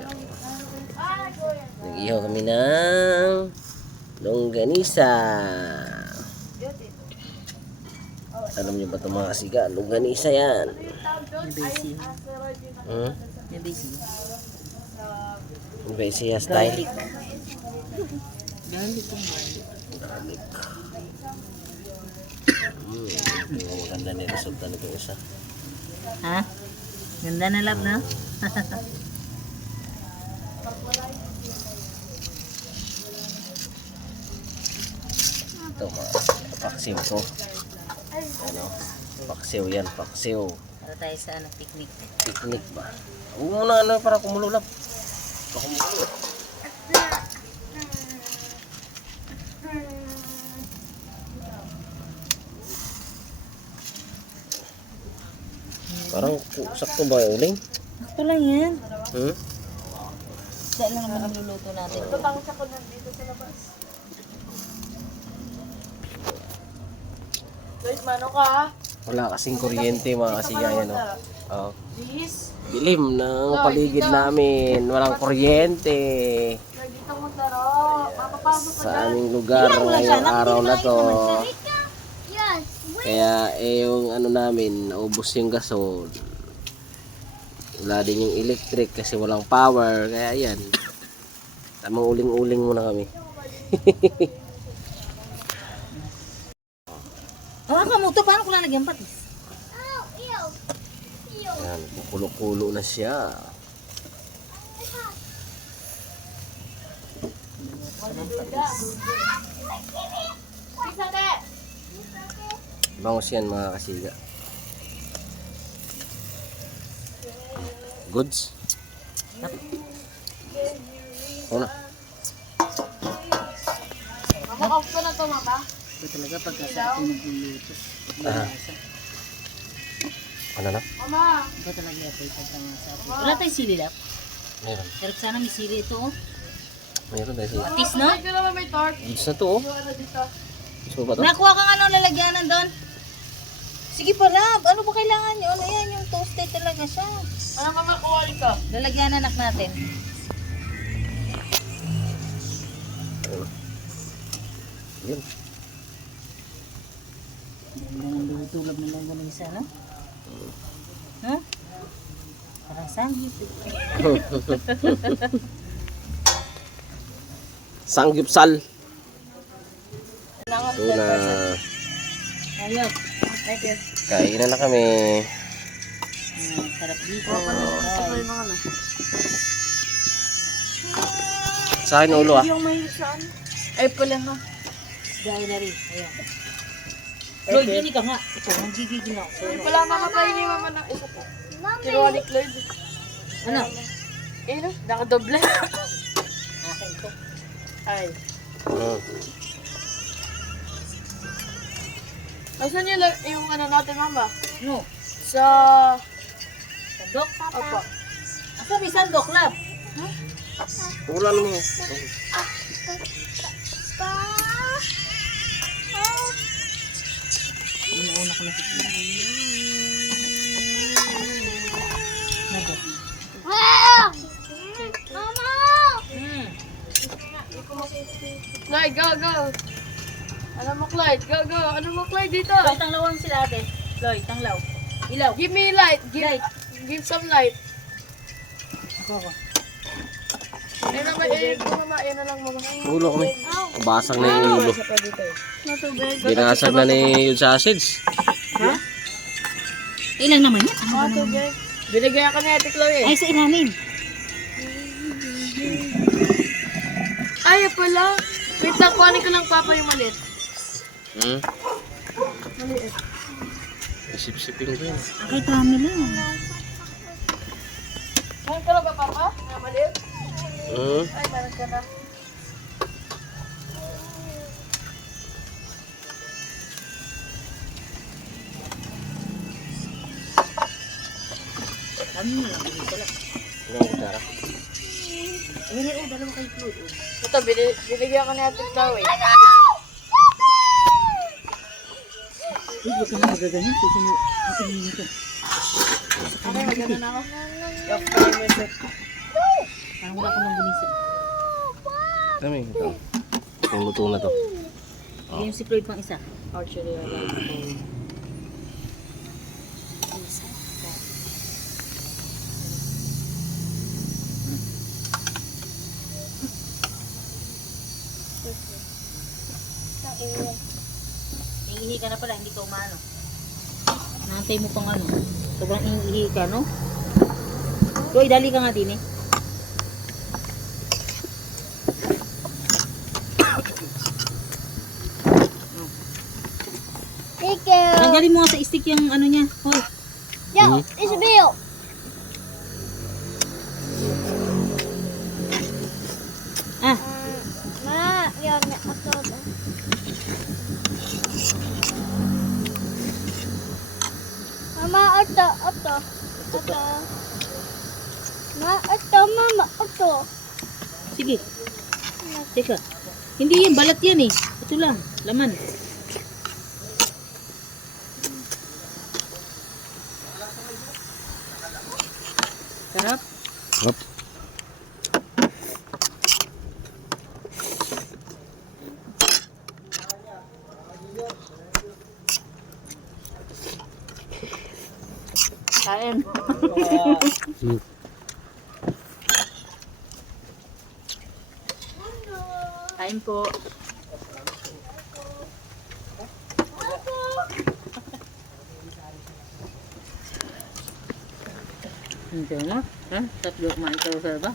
Ayan. Nag-ihaw kami ng longganisa. Alam niyo ba ito mga kasiga? Longganisa yan. Nabisi. Hmm? Nabisi. Nabisi style. Garlic. Garlic. Maganda na yung resulta nito isa. Ha? Ganda na lab, no? Ito mga paksiw ko. Ano? Paksiw yan, paksiw. Para tayo sa ano, picnic. Picnic ba? Huwag mo na ano para kumululap. Baka kumululap. Parang sakto ba yung uling? Ito lang yan. Hmm? Dahil lang naman ang luluto natin. Tutangos ako nandito sa labas. Guys, mano ka? Wala kasing kuryente mga kasigayan. No? Oh. Please. Dilim ng paligid namin. Walang kuryente. Dito mo taro. Mapapasok ka Sa dyan. aming lugar ngayong araw na to. Kaya yung ano namin, naubos yung gasol. Wala din yung electric kasi walang power. Kaya yan. Tamang uling-uling muna kami. Hawakan mo ito. Paano ko lalagyan patis? Yan, kukulo-kulo na siya. Bangos yan mga kasiga. Goods? Una. Mama-off ko na to, mama. Ito talaga pagkasarap yung magluluto. Ano na? Mama. Ito talaga yung pagkasarap. Wala tayong sili lap. Meron. Sarap sana may sili ito, oh. Meron dahil. Patis, no? Ay, ko naman may torch. Goods na to oh. Ano dito? Gusto mo ba to? Nakuha kang ano lalagyanan doon? Sige pa, lab. Ano ba kailangan nyo? Ano yan? Yung toasted talaga siya. Anong ka makuha ka? Lalagyanan anak natin. Ayun. Yun. Ang lutulog ng longganisa, no? Ha? Parang sanggip. Sanggipsal. Kailangan Ito na. Ayun. Kainan na kami. Sarap dito. Ay, mga ano. Sa akin ulo ah. Yung may saan? Ay, pala nga. Gaya na rin. Ayan. Lloyd, hindi ka nga. Ito, nanggigigil ako. Ay, pala mga pahingi mama ng isa po. Kironic Lloyd. Ano? Eh, no? Nakadoble. Akin to. Ay. Hmm. Asan yung ano natin, mama? No. Sa... Sandok? Opo. Asa may sandok, lab? Ulan mo. Una ko na si Pina. Nado. Clyde, go, go. Ano mo, Clyde? Go, go. Ano mo, Clyde, dito? Lloyd, tanglawang sila ate. Lloyd, tanglaw. Ilaw. Give me light. Give some light. Ako. Ayun naman, mama. Ayun na lang, mama. Ulo kami. Basang na yung ulo. Isa pa dito eh. Natubig. Binasag na ni yung sausage. Ha? Ilan naman yan? Ano ba naman? Natubig. Binigyan ka ni Ate Chloe. Ay, sa ilalim. Ay, pala. Wait lang, kuhanin ko ng papa yung maliit. Hmm? Maliit. Isip-sipin ko yan. Ay, dami lang. Meron ka na ba, papa? Na maliit? Hmm? Ay, meron ka na. Dami mo lang. Dito lang. Hanggang kutsara. Ay, dalawa kayo food. Ito, binigyan ko ni Ate Chloe. Uy, huwag ka na magaganyan. Susunod. Akin nito. Okay, maganda na ako. Yok, 5 minutes. Parang wala akong nanggunisa. Dami. Ito. Itong luto na to. Bigyan yung si Floyd pang isa. Actually, I like it. Iihi ka na pala, hindi ka umano. Nantay mo pang ano. Sobrang iihi ka, no? Floyd, dali ka nga din eh. Tanggalin mo nga sa stick yung ano niya. Hoy. Hmm? Isabel! Ah, Ma, yan, ako to. Mama, ito. Ma, ito, mama, ito. sige. Teka. Hindi yan, balat yan eh. Ito lang, laman. Sarap. Hop. Kain. Hmm. Kain po. Hindi mo? Ha? Tatlo kumain ka sa ba?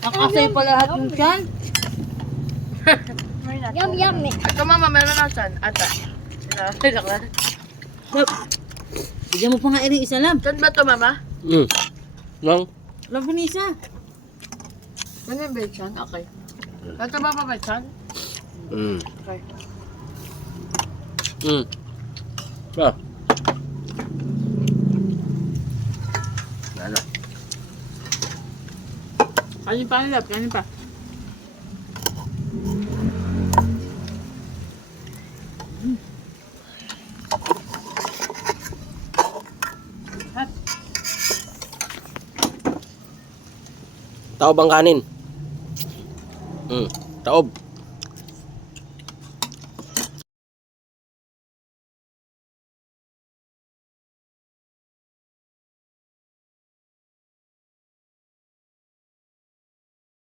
Nakasay pa lahat yung tiyan. Yum, yummy. Ito mama, meron na saan? Ata. Joke lang. Bigyan mo pa nga rin isa lang. Saan ba ito mama? Hmm. Lang. Lang ko ni isa. Ano yung bechan? Okay. Ito ba pa bechan? Hmm. Okay. Hmm. Ah. Lala. Kanin pa nila, kanin pa. Taob ang kanin. Hmm. Taob.